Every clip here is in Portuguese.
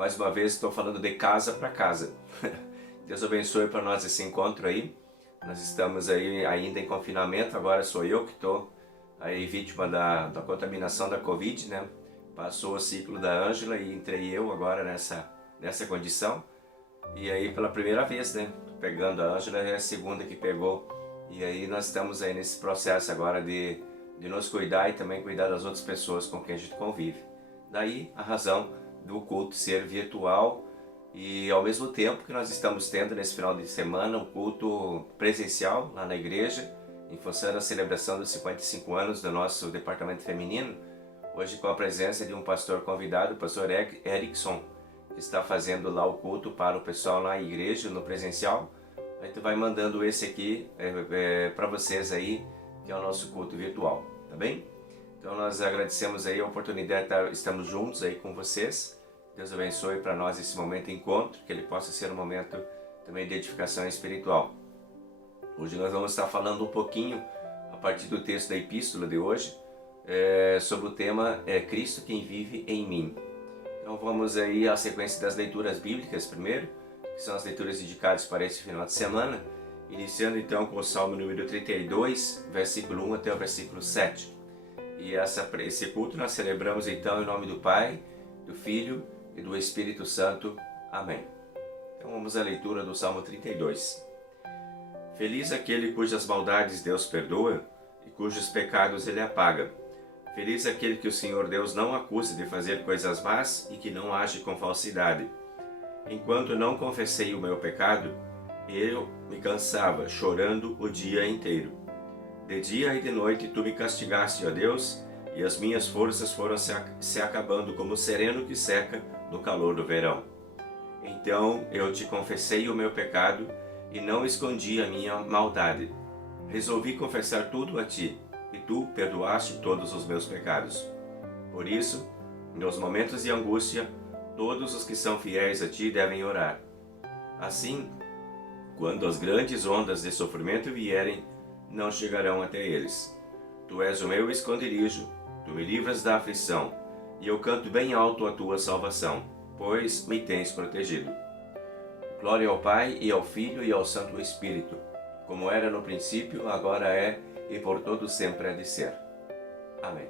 mais uma vez estou falando de casa para casa. Deus abençoe para nós esse encontro aí. Nós estamos aí ainda em confinamento, agora sou eu que estou aí vítima da contaminação da Covid, né? Passou o ciclo da Ângela e entrei eu agora nessa condição. E aí pela primeira vez, né? Pegando a Ângela, é a segunda que pegou. E aí nós estamos aí nesse processo agora de nos cuidar e também cuidar das outras pessoas com quem a gente convive. Daí a razão do culto ser virtual e ao mesmo tempo que nós estamos tendo nesse final de semana um culto presencial lá na igreja, em função da celebração dos 55 anos do nosso departamento feminino, hoje com a presença de um pastor convidado, o pastor Erickson, que está fazendo lá o culto para o pessoal na igreja, no presencial. A gente vai mandando esse aqui para vocês aí, que é o nosso culto virtual, tá bem? Então nós agradecemos aí a oportunidade de estarmos juntos aí com vocês. Deus abençoe para nós esse momento de encontro, que ele possa ser um momento também de edificação espiritual. Hoje nós vamos estar falando um pouquinho, a partir do texto da epístola de hoje, sobre o tema Cristo quem vive em mim. Então vamos aí à sequência das leituras bíblicas primeiro, que são as leituras indicadas para esse final de semana, iniciando então com o Salmo número 32, versículo 1 até o versículo 7. E esse culto nós celebramos então em nome do Pai, do Filho e do Espírito Santo. Amém. Então vamos à leitura do Salmo 32. Feliz aquele cujas maldades Deus perdoa e cujos pecados Ele apaga. Feliz aquele que o Senhor Deus não acusa de fazer coisas más e que não age com falsidade. Enquanto não confessei o meu pecado, eu me cansava, chorando o dia inteiro. De dia e de noite tu me castigaste, ó Deus, e as minhas forças foram se acabando como o sereno que seca no calor do verão. Então eu te confessei o meu pecado e não escondi a minha maldade. Resolvi confessar tudo a ti, e tu perdoaste todos os meus pecados. Por isso, nos momentos de angústia, todos os que são fiéis a ti devem orar. Assim, quando as grandes ondas de sofrimento vierem, não chegarão até eles. Tu és o meu esconderijo, tu me livras da aflição, e eu canto bem alto a tua salvação, pois me tens protegido. Glória ao Pai, e ao Filho, e ao Santo Espírito, como era no princípio, agora é, e por todo sempre há de ser. Amém.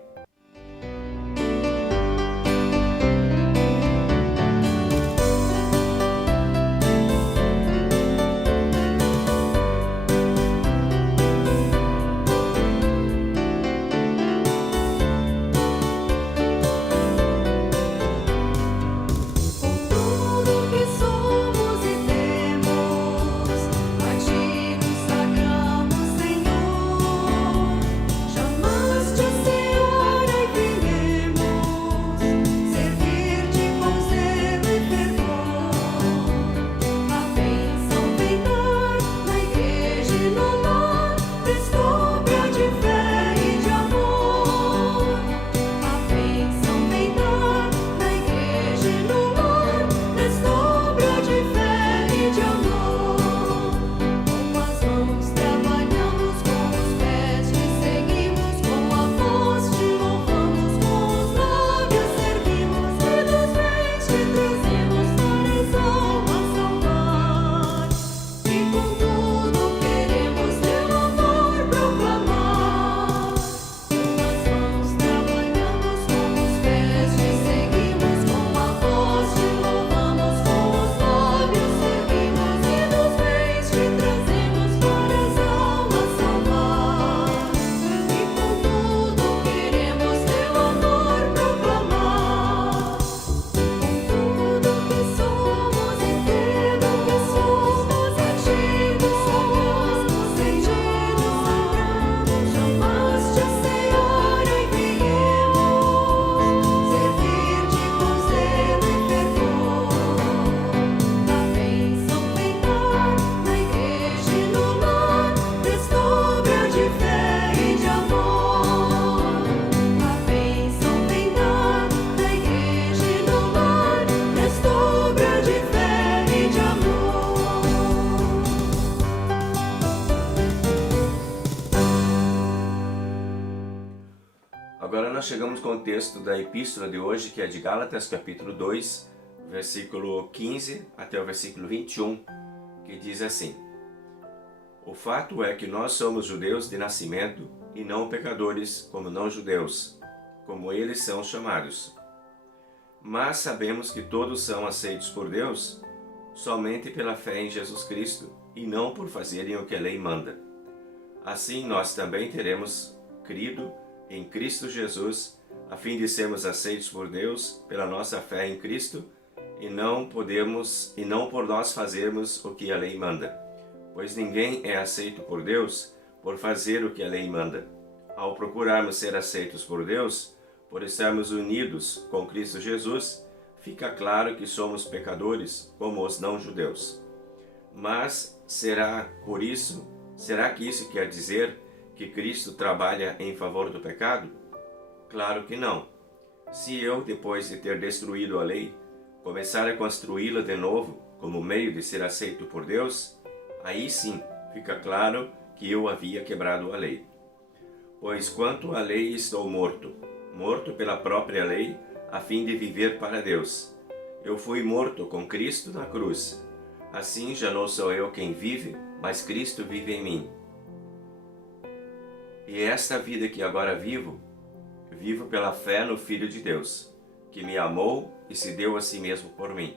Agora nós chegamos com o texto da epístola de hoje, que é de Gálatas, capítulo 2, versículo 15 até o versículo 21, que diz assim: O fato é que nós somos judeus de nascimento e não pecadores como não-judeus, como eles são chamados. Mas sabemos que todos são aceitos por Deus somente pela fé em Jesus Cristo e não por fazerem o que a lei manda. Assim nós também teremos crido em Cristo Jesus, a fim de sermos aceitos por Deus pela nossa fé em Cristo e não por nós fazermos o que a lei manda. Pois ninguém é aceito por Deus por fazer o que a lei manda. Ao procurarmos ser aceitos por Deus, por estarmos unidos com Cristo Jesus, fica claro que somos pecadores como os não-judeus. Mas será que isso quer dizer que Cristo trabalha em favor do pecado? Claro que não. Se eu, depois de ter destruído a lei, começar a construí-la de novo como meio de ser aceito por Deus, aí sim fica claro que eu havia quebrado a lei. Pois quanto à lei estou morto pela própria lei, a fim de viver para Deus. Eu fui morto com Cristo na cruz. Assim já não sou eu quem vive, mas Cristo vive em mim. E esta vida que agora vivo pela fé no Filho de Deus, que me amou e se deu a si mesmo por mim.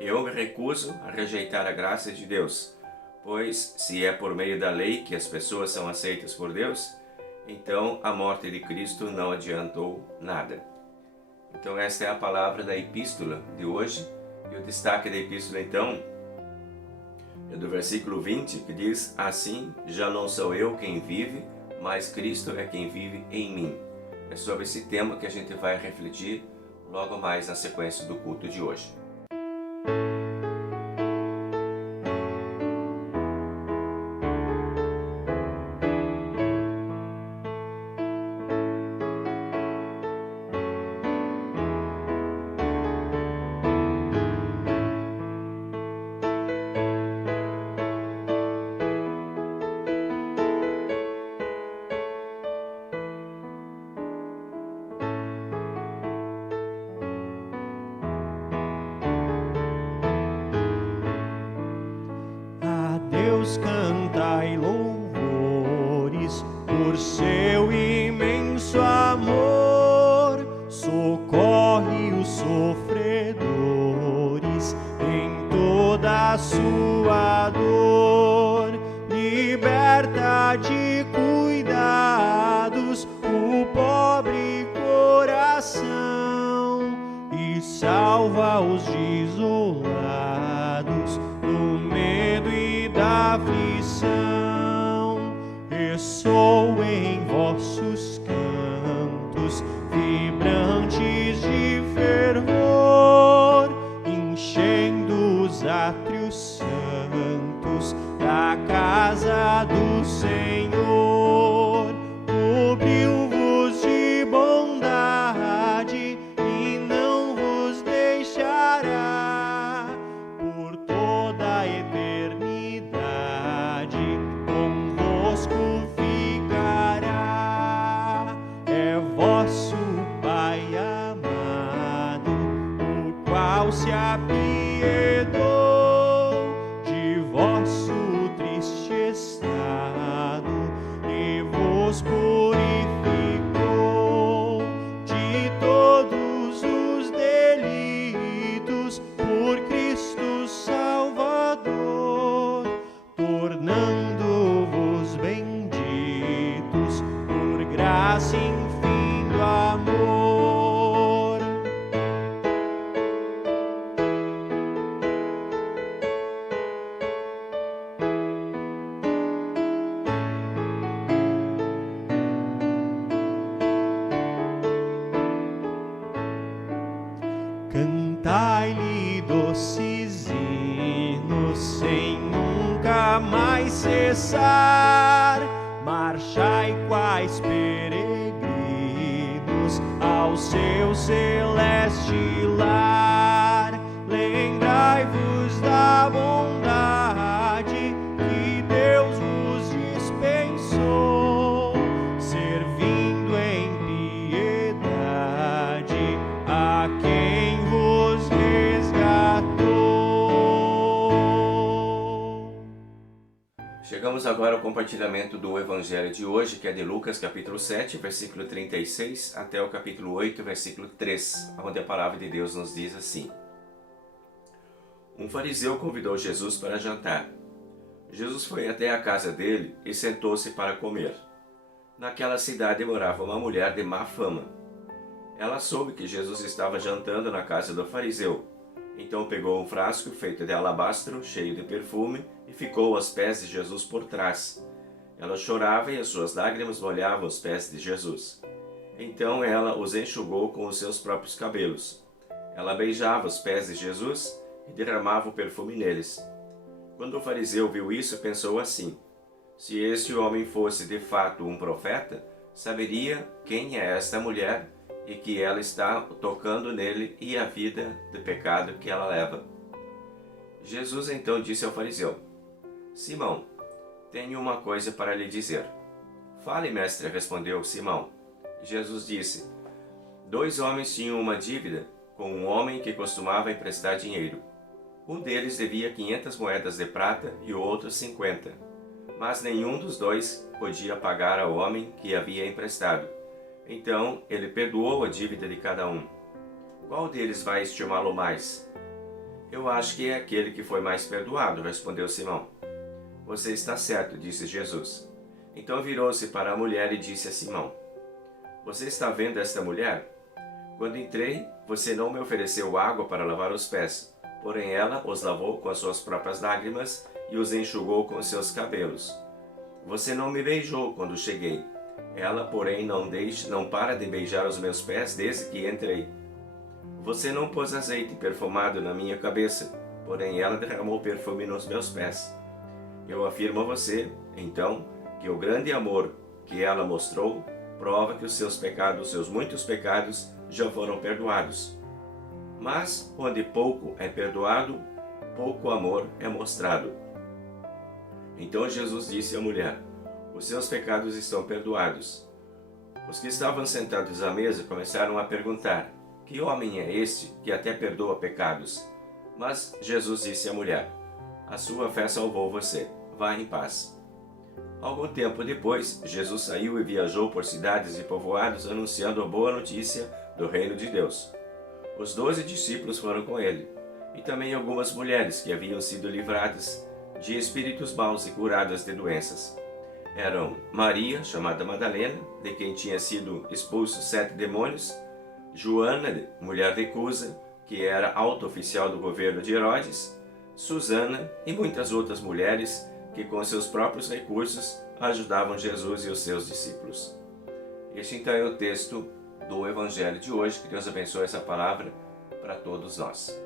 Eu me recuso a rejeitar a graça de Deus, pois se é por meio da lei que as pessoas são aceitas por Deus, então a morte de Cristo não adiantou nada. Então esta é a palavra da epístola de hoje, e o destaque da epístola então é do versículo 20, que diz: Assim já não sou eu quem vive, mas Cristo é quem vive em mim. É sobre esse tema que a gente vai refletir logo mais na sequência do culto de hoje. Cantai louvores por seu imenso amor, socorre os sofredores em toda a sua dor, liberta de cuidados o pobre coração e salva os desolados do medo e da aflição. Ressoa em vossos cantos vibrantes de fervor, enchendo os átrios santos da casa do Senhor. Cobriu-vos de bondade e não vos deixará por toda a eternidade, convosco ficará. É vosso Pai amado, o qual se apiedou de vosso triste estado e vos purificou de todos os delitos por Cristo Salvador, tornando-vos benditos por graça infinda do amor. Cantai-lhe doces hinos sem nunca mais cessar, marchai quais peregrinos ao seu celeste lar. Lembrai-vos da bondade que Deus vos dispensou, servindo em piedade a quem vos resgatou. Vamos agora ao compartilhamento do Evangelho de hoje, que é de Lucas, capítulo 7, versículo 36, até o capítulo 8, versículo 3, onde a palavra de Deus nos diz assim. Um fariseu convidou Jesus para jantar. Jesus foi até a casa dele e sentou-se para comer. Naquela cidade morava uma mulher de má fama. Ela soube que Jesus estava jantando na casa do fariseu. Então pegou um frasco feito de alabastro, cheio de perfume, e ficou aos pés de Jesus por trás. Ela chorava e as suas lágrimas molhavam os pés de Jesus. Então ela os enxugou com os seus próprios cabelos. Ela beijava os pés de Jesus e derramava o perfume neles. Quando o fariseu viu isso, pensou assim: se este homem fosse de fato um profeta, saberia quem é esta mulher e que ela está tocando nele e a vida de pecado que ela leva. Jesus então disse ao fariseu: Simão, tenho uma coisa para lhe dizer. Fale, mestre, respondeu Simão. Jesus disse: 2 homens tinham uma dívida com um homem que costumava emprestar dinheiro. Um deles devia 500 moedas de prata e o outro 50. Mas nenhum dos dois podia pagar ao homem que havia emprestado. Então ele perdoou a dívida de cada um. Qual deles vai estimá-lo mais? Eu acho que é aquele que foi mais perdoado, respondeu Simão. Você está certo, disse Jesus. Então virou-se para a mulher e disse a Simão: Você está vendo esta mulher? Quando entrei, você não me ofereceu água para lavar os pés, porém ela os lavou com as suas próprias lágrimas e os enxugou com os seus cabelos. Você não me beijou quando cheguei. Ela, porém, não para de beijar os meus pés desde que entrei. Você não pôs azeite perfumado na minha cabeça, porém ela derramou perfume nos meus pés. Eu afirmo a você, então, que o grande amor que ela mostrou prova que os seus muitos pecados já foram perdoados. Mas, onde pouco é perdoado, pouco amor é mostrado. Então Jesus disse à mulher: Os seus pecados estão perdoados. Os que estavam sentados à mesa começaram a perguntar: Que homem é este que até perdoa pecados? Mas Jesus disse à mulher: A sua fé salvou você. Vá em paz. Algum tempo depois, Jesus saiu e viajou por cidades e povoados anunciando a boa notícia do reino de Deus. Os 12 discípulos foram com ele, e também algumas mulheres que haviam sido livradas de espíritos maus e curadas de doenças. Eram Maria, chamada Madalena, de quem tinha sido expulsos 7 demônios, Joana, mulher de Cusa, que era alto oficial do governo de Herodes, Susana e muitas outras mulheres que com seus próprios recursos ajudavam Jesus e os seus discípulos. Este então é o texto do Evangelho de hoje. Que Deus abençoe essa palavra para todos nós.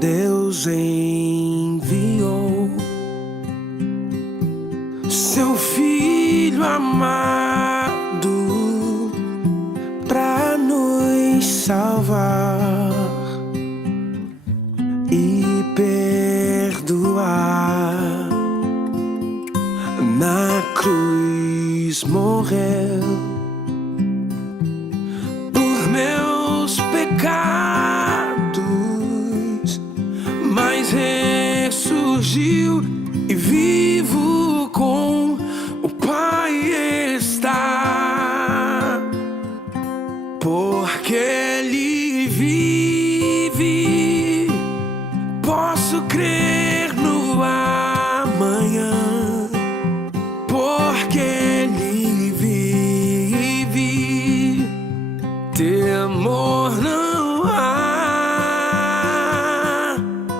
Deus enviou seu Filho amado para nos salvar e perdoar. Na cruz morreu por meus pecados, mas ressurgiu e vivo com o Pai está, porque Ele vive. Posso crer no amanhã, porque Ele vive. Temor não há,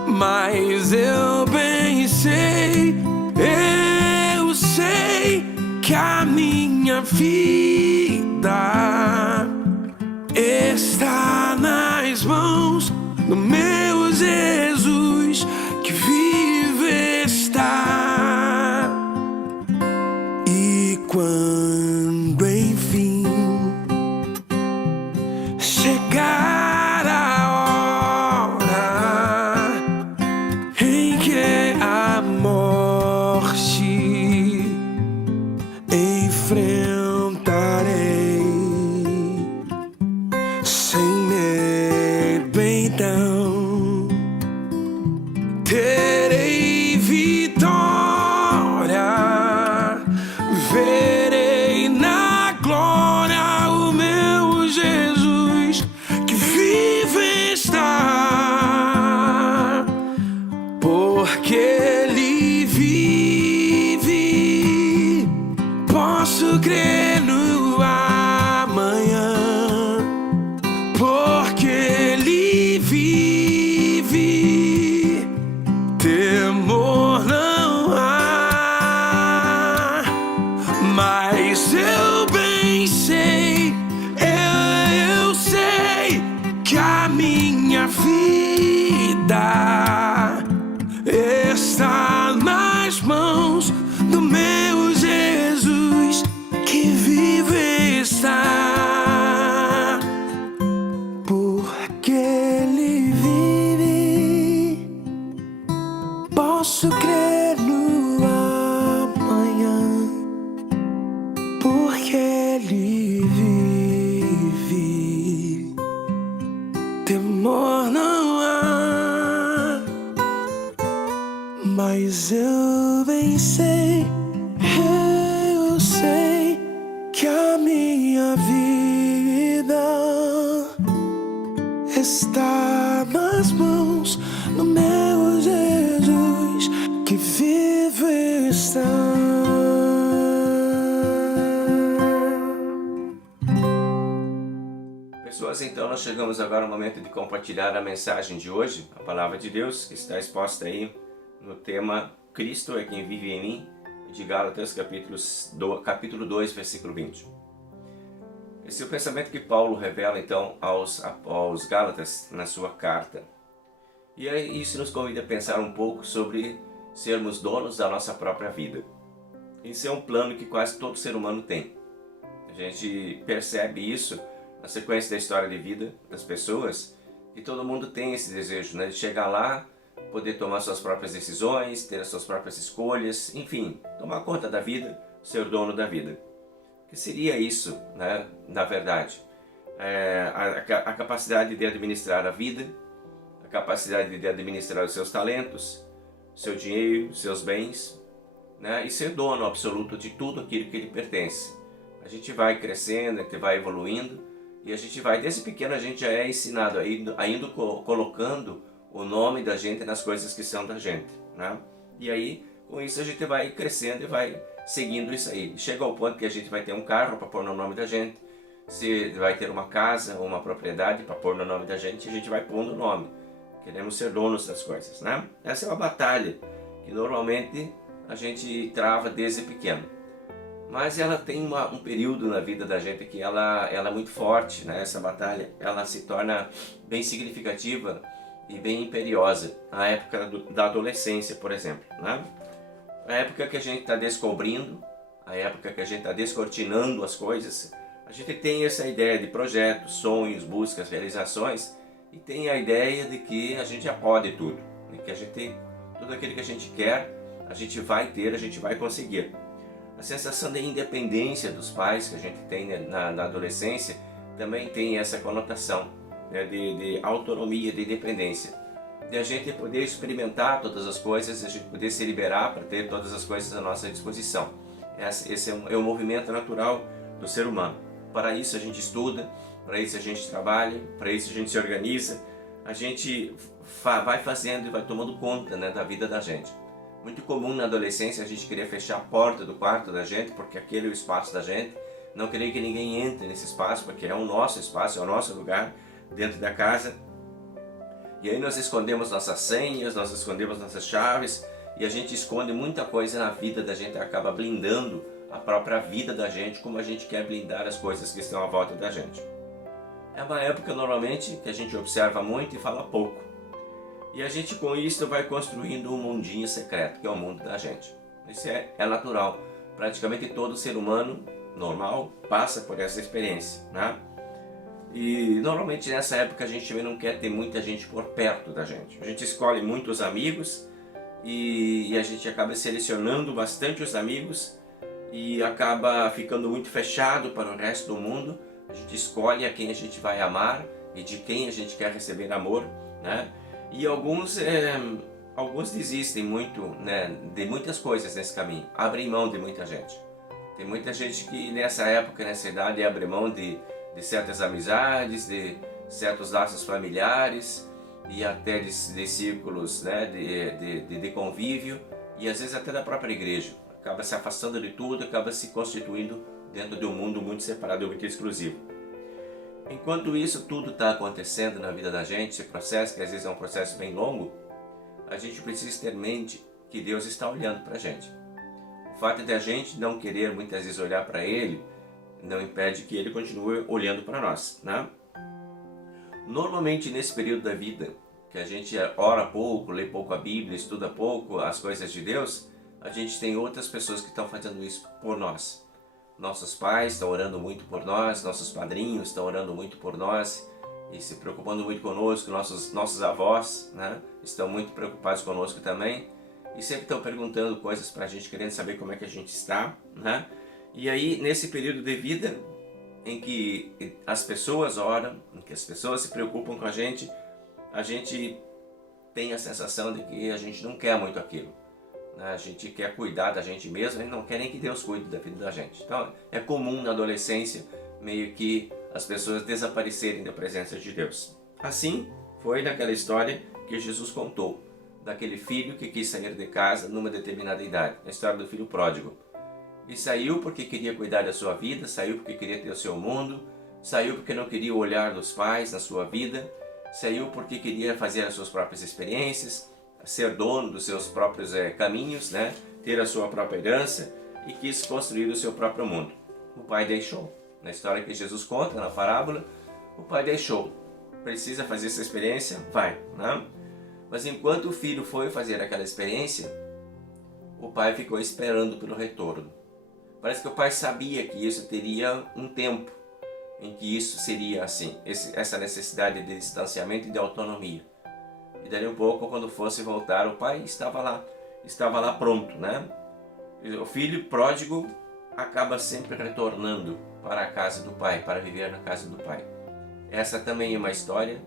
mas eu bem sei, eu sei que a minha vida está nas mãos do meu Jesus, que vive está. E quando enfim chegar a hora em que a morte enfrentarei, minha vida está nas mãos do meu Jesus, que vive está, porque Ele vive. Posso crer no amanhã, porque Ele vive. Temor não há, mas eu bem sei, eu sei que a minha vida está nas mãos do meu Jesus, que vive está. Pessoas, então nós chegamos agora ao momento de compartilhar a mensagem de hoje, a palavra de Deus, que está exposta aí no tema Cristo é quem vive em mim, de Gálatas capítulo 2, versículo 20. Esse é o pensamento que Paulo revela então aos Gálatas na sua carta. E aí isso nos convida a pensar um pouco sobre sermos donos da nossa própria vida. Esse é um plano que quase todo ser humano tem. A gente percebe isso na sequência da história de vida das pessoas, e todo mundo tem esse desejo, né, de chegar lá, poder tomar suas próprias decisões, ter as suas próprias escolhas, enfim, tomar conta da vida, ser dono da vida. O que seria isso, né, na verdade? A capacidade de administrar a vida, a capacidade de administrar os seus talentos, seu dinheiro, seus bens, né, e ser dono absoluto de tudo aquilo que lhe pertence. A gente vai crescendo, a gente vai evoluindo, e a gente vai, desde pequeno a gente já é ensinado ainda colocando o nome da gente nas coisas que são da gente, né? E aí, com isso a gente vai crescendo e vai seguindo isso aí. Chega ao ponto que a gente vai ter um carro para pôr no nome da gente, se vai ter uma casa ou uma propriedade para pôr no nome da gente, a gente vai pondo o nome. Queremos ser donos das coisas, né? Essa é uma batalha que normalmente a gente trava desde pequeno. Mas ela tem um período na vida da gente que ela é muito forte, né? Essa batalha ela se torna bem significativa e bem imperiosa. A época da adolescência, por exemplo, né? A época que a gente está descobrindo, a época que a gente está descortinando as coisas, a gente tem essa ideia de projetos, sonhos, buscas, realizações, e tem a ideia de que a gente já pode tudo, de que a gente, tudo aquilo que a gente quer, a gente vai ter, a gente vai conseguir. A sensação de independência dos pais que a gente tem na adolescência também tem essa conotação, né, de autonomia, de independência. De a gente poder experimentar todas as coisas, a gente poder se liberar para ter todas as coisas à nossa disposição. Esse é um movimento natural do ser humano. Para isso a gente estuda, para isso a gente trabalha, para isso a gente se organiza, a gente vai fazendo e vai tomando conta, né, da vida da gente. Muito comum na adolescência a gente querer fechar a porta do quarto da gente, porque aquele é o espaço da gente, não querer que ninguém entre nesse espaço, porque é o nosso espaço, é o nosso lugar dentro da casa. E aí nós escondemos nossas senhas, nós escondemos nossas chaves, e a gente esconde muita coisa na vida da gente, acaba blindando a própria vida da gente, como a gente quer blindar as coisas que estão à volta da gente. É uma época normalmente que a gente observa muito e fala pouco. E a gente com isso vai construindo um mundinho secreto, que é o mundo da gente. Isso é natural. Praticamente todo ser humano normal passa por essa experiência, né? E normalmente nessa época a gente também não quer ter muita gente por perto da gente. A gente escolhe muitos amigos e a gente acaba selecionando bastante os amigos e acaba ficando muito fechado para o resto do mundo. A gente escolhe a quem a gente vai amar e de quem a gente quer receber amor, né? E alguns desistem muito, né, de muitas coisas nesse caminho, abrem mão de muita gente. Tem muita gente que nessa época, nessa idade, abre mão de certas amizades, de certos laços familiares e até de círculos, né, de convívio e às vezes até da própria igreja. Acaba se afastando de tudo, acaba se constituindo dentro de um mundo muito separado, muito exclusivo. Enquanto isso tudo está acontecendo na vida da gente, esse processo, que às vezes é um processo bem longo, a gente precisa ter em mente que Deus está olhando para a gente. O fato de a gente não querer muitas vezes olhar para Ele, não impede que Ele continue olhando para nós, né? Normalmente nesse período da vida, que a gente ora pouco, lê pouco a Bíblia, estuda pouco as coisas de Deus, a gente tem outras pessoas que estão fazendo isso por nós. Nossos pais estão orando muito por nós, nossos padrinhos estão orando muito por nós e se preocupando muito conosco, nossos avós, né, estão muito preocupados conosco também e sempre estão perguntando coisas para a gente, querendo saber como é que a gente está, né? E aí, nesse período de vida em que as pessoas oram, em que as pessoas se preocupam com a gente tem a sensação de que a gente não quer muito aquilo. A gente quer cuidar da gente mesmo e não quer nem que Deus cuide da vida da gente. Então é comum na adolescência meio que as pessoas desaparecerem da presença de Deus. Assim foi naquela história que Jesus contou, daquele filho que quis sair de casa numa determinada idade, a história do filho pródigo. E saiu porque queria cuidar da sua vida, saiu porque queria ter o seu mundo, saiu porque não queria o olhar dos pais na sua vida, saiu porque queria fazer as suas próprias experiências, ser dono dos seus próprios caminhos, né? Ter a sua própria herança e quis construir o seu próprio mundo. O pai deixou. Na história que Jesus conta, na parábola, o pai deixou. Precisa fazer essa experiência? Vai. Né? Mas enquanto o filho foi fazer aquela experiência, o pai ficou esperando pelo retorno. Parece que o pai sabia que isso teria um tempo em que isso seria assim, essa necessidade de distanciamento e de autonomia. E daí um pouco, quando fosse voltar, o pai estava lá pronto, né? O filho pródigo acaba sempre retornando para a casa do pai, para viver na casa do pai. Essa também é uma história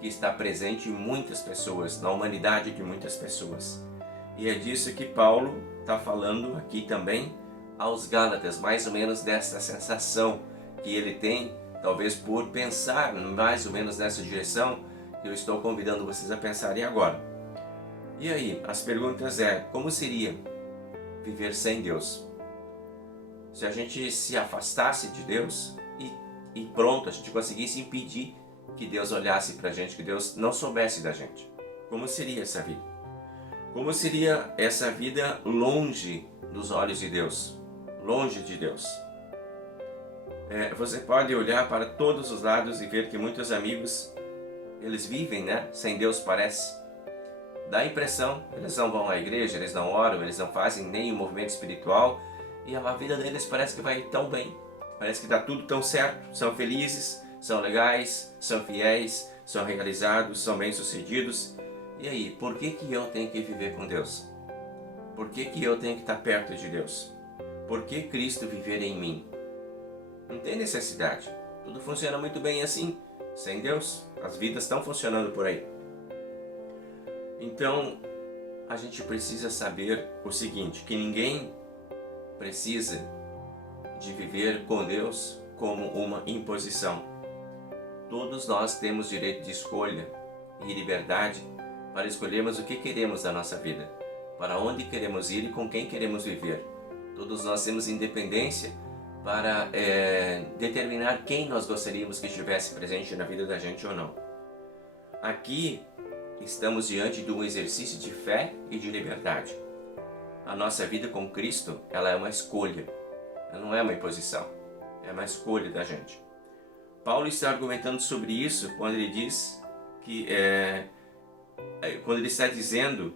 que está presente em muitas pessoas, na humanidade de muitas pessoas. E é disso que Paulo está falando aqui também aos Gálatas, mais ou menos dessa sensação que ele tem, talvez por pensar mais ou menos nessa direção, que eu estou convidando vocês a pensarem agora. E aí, as perguntas como seria viver sem Deus? Se a gente se afastasse de Deus e pronto, a gente conseguisse impedir que Deus olhasse para a gente, que Deus não soubesse da gente. Como seria essa vida? Como seria essa vida longe dos olhos de Deus? Longe de Deus. Você pode olhar para todos os lados e ver que muitos amigos eles vivem, né? Sem Deus, parece. Dá a impressão, eles não vão à igreja, eles não oram, eles não fazem nenhum movimento espiritual e a vida deles parece que vai tão bem. Parece que está tudo tão certo. São felizes, são legais, são fiéis, são realizados, são bem-sucedidos. E aí, por que eu tenho que viver com Deus? Por que eu tenho que estar perto de Deus? Por que Cristo viver em mim? Não tem necessidade. Tudo funciona muito bem assim. Sem Deus, as vidas estão funcionando por aí. Então, a gente precisa saber o seguinte, que ninguém precisa de viver com Deus como uma imposição. Todos nós temos direito de escolha e liberdade para escolhermos o que queremos da nossa vida, para onde queremos ir e com quem queremos viver. Todos nós temos independência para determinar quem nós gostaríamos que estivesse presente na vida da gente ou não. Aqui estamos diante de um exercício de fé e de liberdade. A nossa vida com Cristo, ela é uma escolha, ela não é uma imposição, é uma escolha da gente. Paulo está argumentando sobre isso quando ele diz que, quando ele está dizendo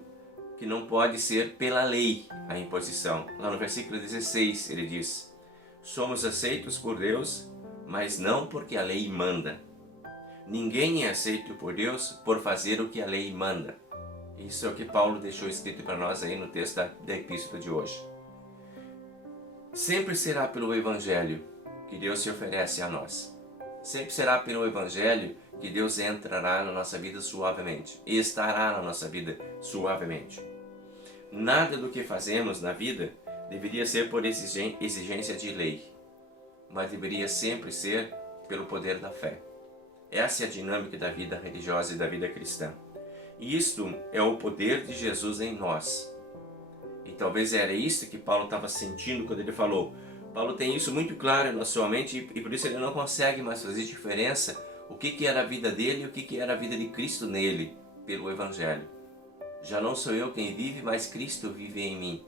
que não pode ser pela lei a imposição. Lá no versículo 16 ele diz: somos aceitos por Deus, mas não porque a lei manda. Ninguém é aceito por Deus por fazer o que a lei manda. Isso é o que Paulo deixou escrito para nós aí no texto da epístola de hoje. Sempre será pelo Evangelho que Deus se oferece a nós. Sempre será pelo Evangelho que Deus entrará na nossa vida suavemente e estará na nossa vida suavemente. Nada do que fazemos na vida deveria ser por exigência de lei, mas deveria sempre ser pelo poder da fé. Essa é a dinâmica da vida religiosa e da vida cristã. E isto é o poder de Jesus em nós. E talvez era isso que Paulo estava sentindo quando ele falou. Paulo tem isso muito claro na sua mente e por isso ele não consegue mais fazer diferença o que era a vida dele e o que era a vida de Cristo nele, pelo Evangelho. Já não sou eu quem vive, mas Cristo vive em mim.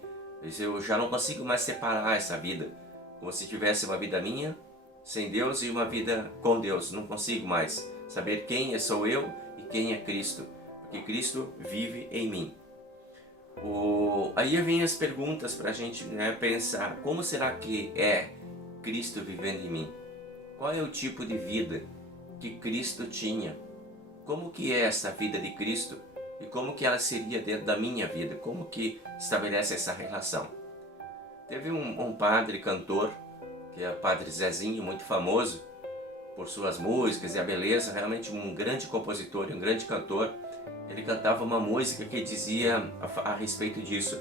Eu já não consigo mais separar essa vida, como se tivesse uma vida minha, sem Deus, e uma vida com Deus. Não consigo mais saber quem sou eu e quem é Cristo, porque Cristo vive em mim. Aí vem as perguntas para a gente, né, pensar, como será que é Cristo vivendo em mim? Qual é o tipo de vida que Cristo tinha? Como que é essa vida de Cristo e como que ela seria dentro da minha vida? Como que estabelece essa relação? Teve um padre cantor, que é o Padre Zezinho, muito famoso por suas músicas e a beleza, realmente um grande compositor e um grande cantor. Ele cantava uma música que dizia a respeito disso: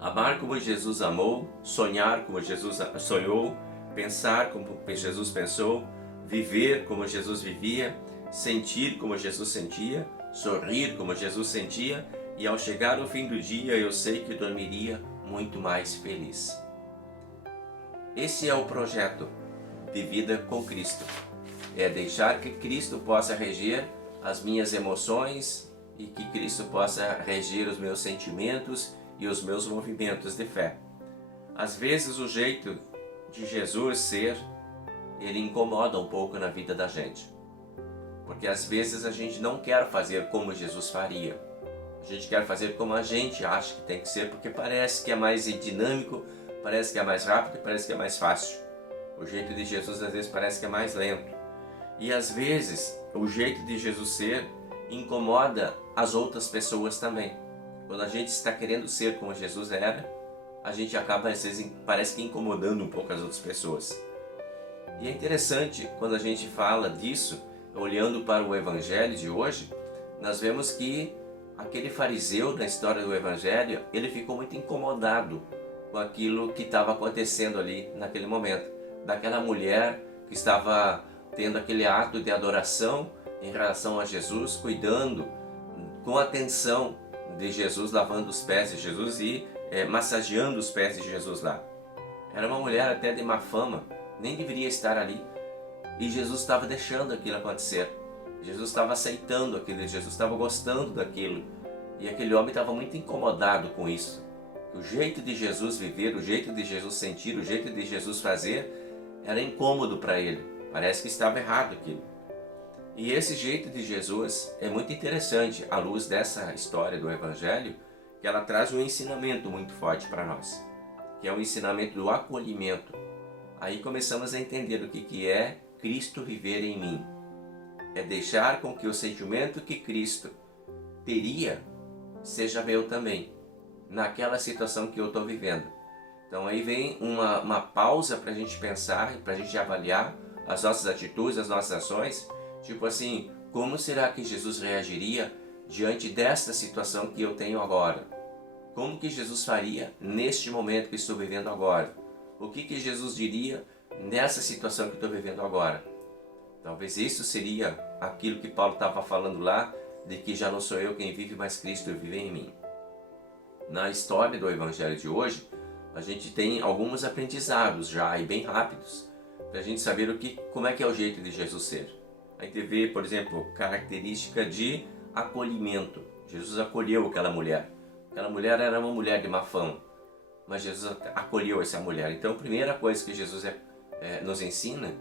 amar como Jesus amou, sonhar como Jesus sonhou, pensar como Jesus pensou, viver como Jesus vivia, sentir como Jesus sentia, sorrir como Jesus sentia, e ao chegar o fim do dia eu sei que dormiria muito mais feliz. Esse é o projeto de vida com Cristo. É deixar que Cristo possa reger as minhas emoções e que Cristo possa reger os meus sentimentos e os meus movimentos de fé. Às vezes o jeito de Jesus ser, ele incomoda um pouco na vida da gente. Porque às vezes a gente não quer fazer como Jesus faria. A gente quer fazer como a gente acha que tem que ser, porque parece que é mais dinâmico, parece que é mais rápido, parece que é mais fácil. O jeito de Jesus às vezes parece que é mais lento. E às vezes o jeito de Jesus ser incomoda as outras pessoas também. Quando a gente está querendo ser como Jesus era, a gente acaba às vezes parece que incomodando um pouco as outras pessoas. E é interessante quando a gente fala disso, olhando para o Evangelho de hoje, nós vemos que aquele fariseu na história do Evangelho, ele ficou muito incomodado com aquilo que estava acontecendo ali naquele momento. Daquela mulher que estava tendo aquele ato de adoração em relação a Jesus, cuidando com atenção de Jesus, lavando os pés de Jesus e massageando os pés de Jesus lá. Era uma mulher até de má fama, nem deveria estar ali. E Jesus estava deixando aquilo acontecer. Jesus estava aceitando aquilo, Jesus estava gostando daquilo. E aquele homem estava muito incomodado com isso. O jeito de Jesus viver, o jeito de Jesus sentir, o jeito de Jesus fazer, era incômodo para ele. Parece que estava errado aquilo. E esse jeito de Jesus é muito interessante, à luz dessa história do Evangelho, que ela traz um ensinamento muito forte para nós, que é o ensinamento do acolhimento. Aí começamos a entender o que é Cristo viver em mim. É deixar com que o sentimento que Cristo teria seja meu também, naquela situação que eu estou vivendo. Então aí vem uma pausa para a gente pensar, para a gente avaliar as nossas atitudes, as nossas ações. Tipo assim, como será que Jesus reagiria diante desta situação que eu tenho agora? Como que Jesus faria neste momento que estou vivendo agora? O que Jesus diria nessa situação que estou vivendo agora? Talvez isso seria aquilo que Paulo estava falando lá, de que já não sou eu quem vive, mas Cristo vive em mim. Na história do Evangelho de hoje, a gente tem alguns aprendizados já e bem rápidos, para a gente saber como é que é o jeito de Jesus ser. A gente vê, por exemplo, característica de acolhimento. Jesus acolheu aquela mulher. Aquela mulher era uma mulher de má fama, mas Jesus acolheu essa mulher. Então a primeira coisa que Jesus nos ensina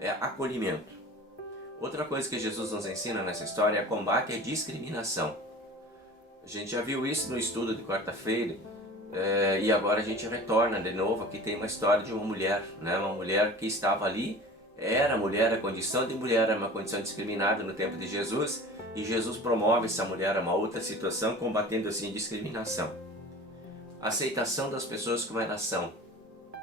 é acolhimento. Outra coisa que Jesus nos ensina nessa história é combate à discriminação. A gente já viu isso no estudo de quarta-feira, e agora a gente retorna de novo. Aqui tem uma história de uma mulher, né? Uma mulher que estava ali, era mulher, a condição de mulher era uma condição discriminada no tempo de Jesus, e Jesus promove essa mulher a uma outra situação, combatendo assim a discriminação. A aceitação das pessoas como elas são.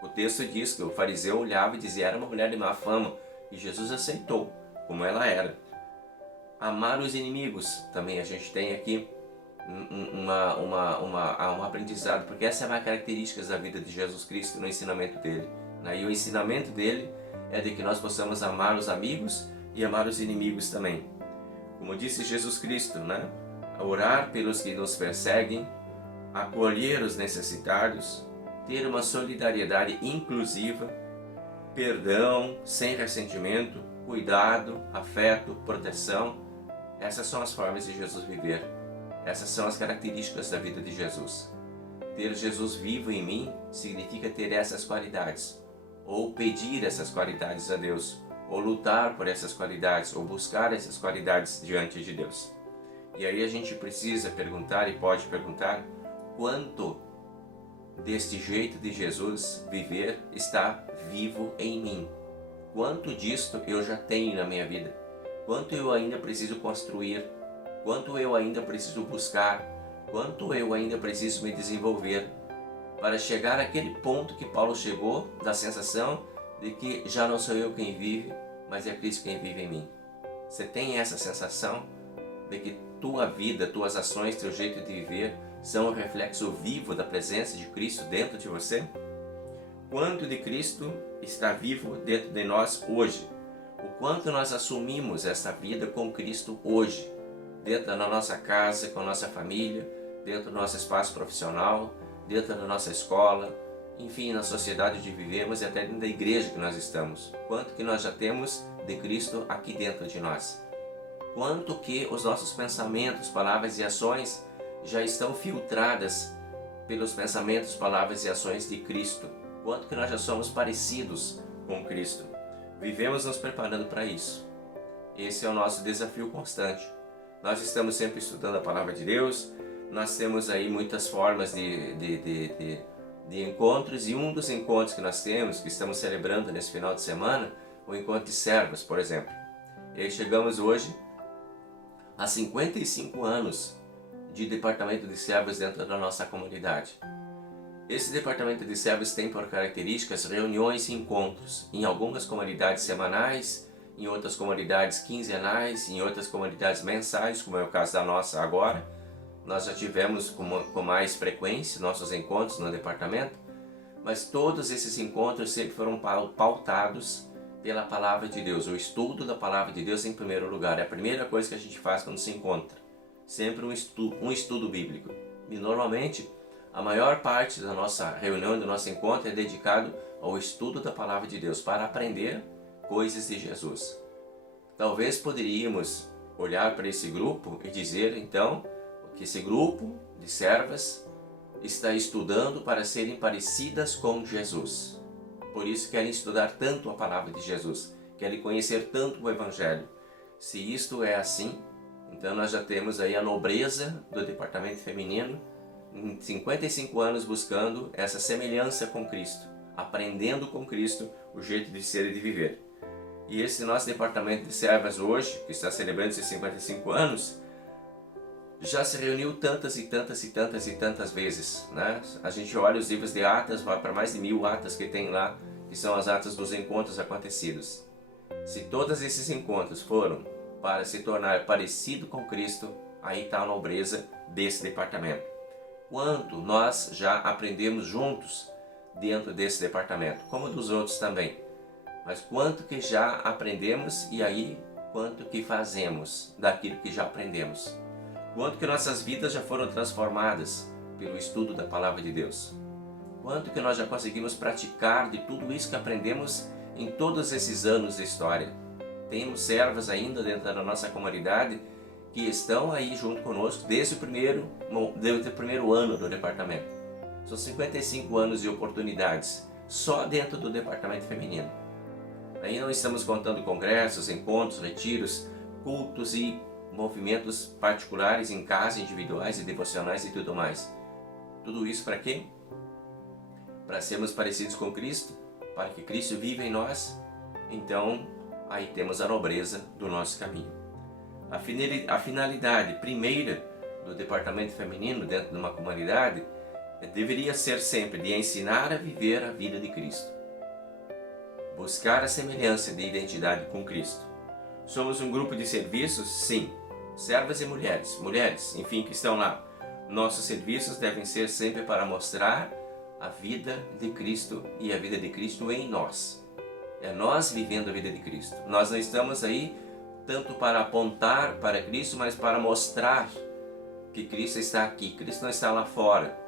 O texto diz que o fariseu olhava e dizia, era uma mulher de má fama, e Jesus aceitou como ela era. Amar os inimigos, também a gente tem aqui um aprendizado, porque essa é uma característica da vida de Jesus Cristo no ensinamento dele. E o ensinamento dele é de que nós possamos amar os amigos e amar os inimigos também. Como disse Jesus Cristo, né? Orar pelos que nos perseguem, acolher os necessitados, ter uma solidariedade inclusiva, perdão sem ressentimento, cuidado, afeto, proteção. Essas são as formas de Jesus viver. Essas são as características da vida de Jesus. Ter Jesus vivo em mim significa ter essas qualidades, ou pedir essas qualidades a Deus, ou lutar por essas qualidades, ou buscar essas qualidades diante de Deus. E aí a gente precisa perguntar e pode perguntar quanto deste jeito de Jesus viver está vivo em mim. Quanto disto eu já tenho na minha vida? Quanto eu ainda preciso construir? Quanto eu ainda preciso buscar? Quanto eu ainda preciso me desenvolver para chegar àquele ponto que Paulo chegou, da sensação de que já não sou eu quem vive, mas é Cristo quem vive em mim? Você tem essa sensação de que tua vida, tuas ações, teu jeito de viver são um reflexo vivo da presença de Cristo dentro de você? Quanto de Cristo está vivo dentro de nós hoje? O quanto nós assumimos essa vida com Cristo hoje, dentro da nossa casa, com a nossa família, dentro do nosso espaço profissional, dentro da nossa escola, enfim, na sociedade onde vivemos e até dentro da igreja que nós estamos. Quanto que nós já temos de Cristo aqui dentro de nós? Quanto que os nossos pensamentos, palavras e ações já estão filtradas pelos pensamentos, palavras e ações de Cristo? Quanto que nós já somos parecidos com Cristo? Vivemos nos preparando para isso. Esse é o nosso desafio constante. Nós estamos sempre estudando a Palavra de Deus, nós temos aí muitas formas de encontros, e um dos encontros que nós temos, que estamos celebrando nesse final de semana, o encontro de servas, por exemplo. E aí chegamos hoje a 55 anos de departamento de servas dentro da nossa comunidade. Esse departamento de servas tem por características reuniões e encontros, em algumas comunidades semanais, em outras comunidades quinzenais, em outras comunidades mensais, como é o caso da nossa agora. Nós já tivemos com mais frequência nossos encontros no departamento, mas todos esses encontros sempre foram pautados pela Palavra de Deus, o estudo da Palavra de Deus em primeiro lugar. É a primeira coisa que a gente faz quando se encontra, sempre um estudo bíblico. E normalmente a maior parte da nossa reunião, do nosso encontro, é dedicado ao estudo da Palavra de Deus, para aprender coisas de Jesus. Talvez poderíamos olhar para esse grupo e dizer, então, que esse grupo de servas está estudando para serem parecidas com Jesus. Por isso querem estudar tanto a Palavra de Jesus, querem conhecer tanto o Evangelho. Se isto é assim, então nós já temos aí a nobreza do departamento feminino, em 55 anos buscando essa semelhança com Cristo, aprendendo com Cristo o jeito de ser e de viver. E esse nosso departamento de servas hoje, que está celebrando esses 55 anos, já se reuniu tantas e tantas e tantas e tantas vezes, né? A gente olha os livros de atas, vai para mais de 1000 atas que tem lá, que são as atas dos encontros acontecidos. Se todos esses encontros foram para se tornar parecido com Cristo, aí está a nobreza desse departamento. Quanto nós já aprendemos juntos dentro desse departamento, como dos outros também. Mas quanto que já aprendemos e aí quanto que fazemos daquilo que já aprendemos. Quanto que nossas vidas já foram transformadas pelo estudo da Palavra de Deus. Quanto que nós já conseguimos praticar de tudo isso que aprendemos em todos esses anos de história. Temos servas ainda dentro da nossa comunidade que estão aí junto conosco desde o primeiro ano do departamento. São 55 anos de oportunidades só dentro do departamento feminino. Aí não estamos contando congressos, encontros, retiros, cultos e movimentos particulares em casa, individuais e devocionais e tudo mais. Tudo isso para quê? Para sermos parecidos com Cristo, para que Cristo viva em nós. Então, aí temos a nobreza do nosso caminho. A finalidade primeira do departamento feminino dentro de uma comunidade deveria ser sempre de ensinar a viver a vida de Cristo. Buscar a semelhança de identidade com Cristo. Somos um grupo de serviços? Sim. Servas e mulheres, enfim, que estão lá. Nossos serviços devem ser sempre para mostrar a vida de Cristo e a vida de Cristo em nós. É nós vivendo a vida de Cristo. Nós não estamos aí tanto para apontar para Cristo, mas para mostrar que Cristo está aqui. Cristo não está lá fora.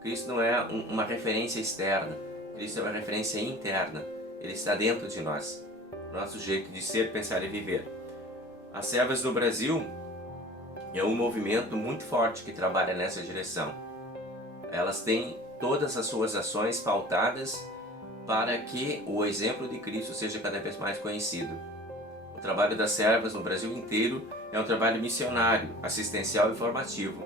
Cristo não é uma referência externa. Cristo é uma referência interna. Ele está dentro de nós. Nosso jeito de ser, pensar e viver. As servas do Brasil é um movimento muito forte que trabalha nessa direção. Elas têm todas as suas ações pautadas para que o exemplo de Cristo seja cada vez mais conhecido. O trabalho das servas no Brasil inteiro é um trabalho missionário, assistencial e formativo.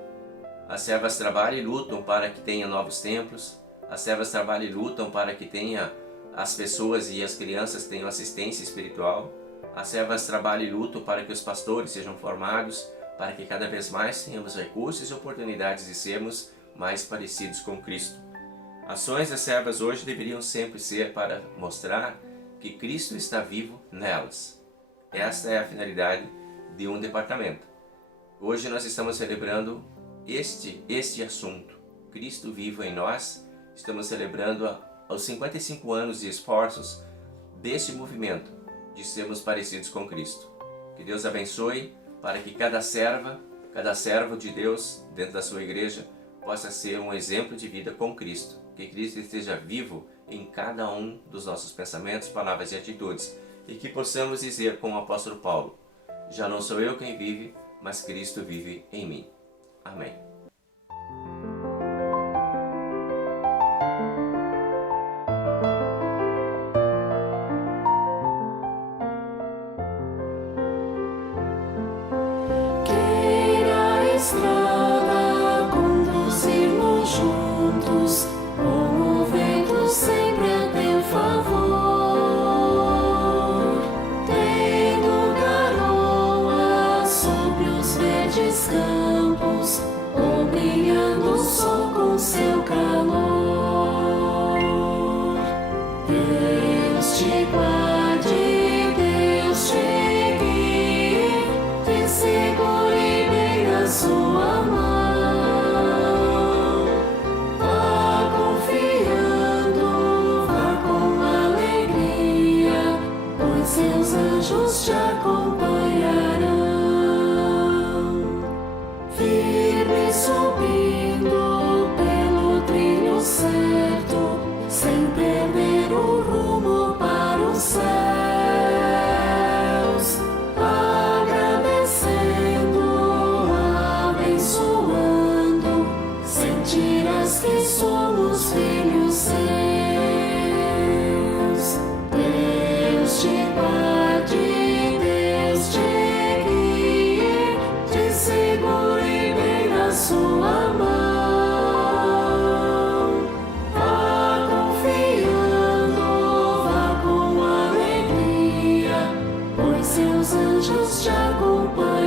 As servas trabalham e lutam para que tenha novos templos, as servas trabalham e lutam para que as pessoas e as crianças tenham assistência espiritual, as servas trabalham e lutam para que os pastores sejam formados, para que cada vez mais tenhamos recursos e oportunidades de sermos mais parecidos com Cristo. Ações das servas hoje deveriam sempre ser para mostrar que Cristo está vivo nelas. Esta é a finalidade de um departamento. Hoje nós estamos celebrando este assunto, Cristo vivo em nós. Estamos celebrando aos 55 anos de esforços deste movimento de sermos parecidos com Cristo. Que Deus abençoe para que cada servo de Deus dentro da sua igreja possa ser um exemplo de vida com Cristo. Que Cristo esteja vivo em cada um dos nossos pensamentos, palavras e atitudes. E que possamos dizer com o apóstolo Paulo: já não sou eu quem vive, mas Cristo vive em mim. Amém. Estrada, conduzir-nos juntos, com o vento sempre a teu favor, tendo garoa sobre os verdes campos, ou brilhando o sol com seu calor. Deus te guarde, Deus te guie, te segure bem na sua mão. Vá confiando, vá com alegria, pois seus anjos te acompanharão. Firme subindo pelo trilho certo, sem perder o rumo para os céus, agradecendo, abençoando, sentirás que somos filhos seus. Deus te guarde, Deus te guie, te segure bem na sua mão. Vá confiando, vá com alegria, pois seus anjos te acompanham.